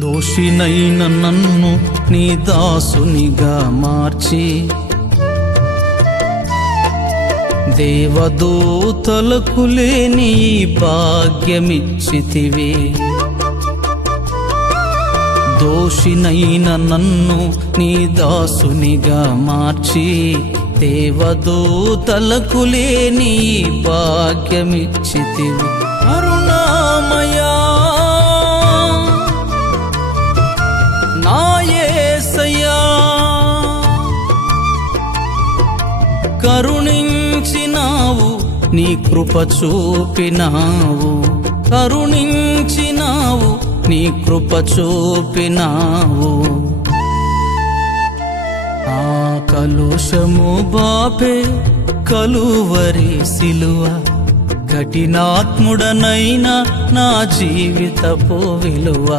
దోషినైన నన్ను నీ దాసునిగా మార్చి దేవదూతలకు లేని భాగ్యమిచ్చితివి. దోషినైన నన్ను నీ దాసునిగా మార్చి దేవదూతలకు లేని భాగ్యమిచ్చితివి. కరుణామయా నా యేసయ్యా, కరుణించినావు, నీ కృప చూపినావు. కరుణించినావు, నీ కృప చూపినావు. ఆ కలుషము బాపే కలువరి సిలువ, కఠినాత్ముడనైనా నా జీవితపు విలువ.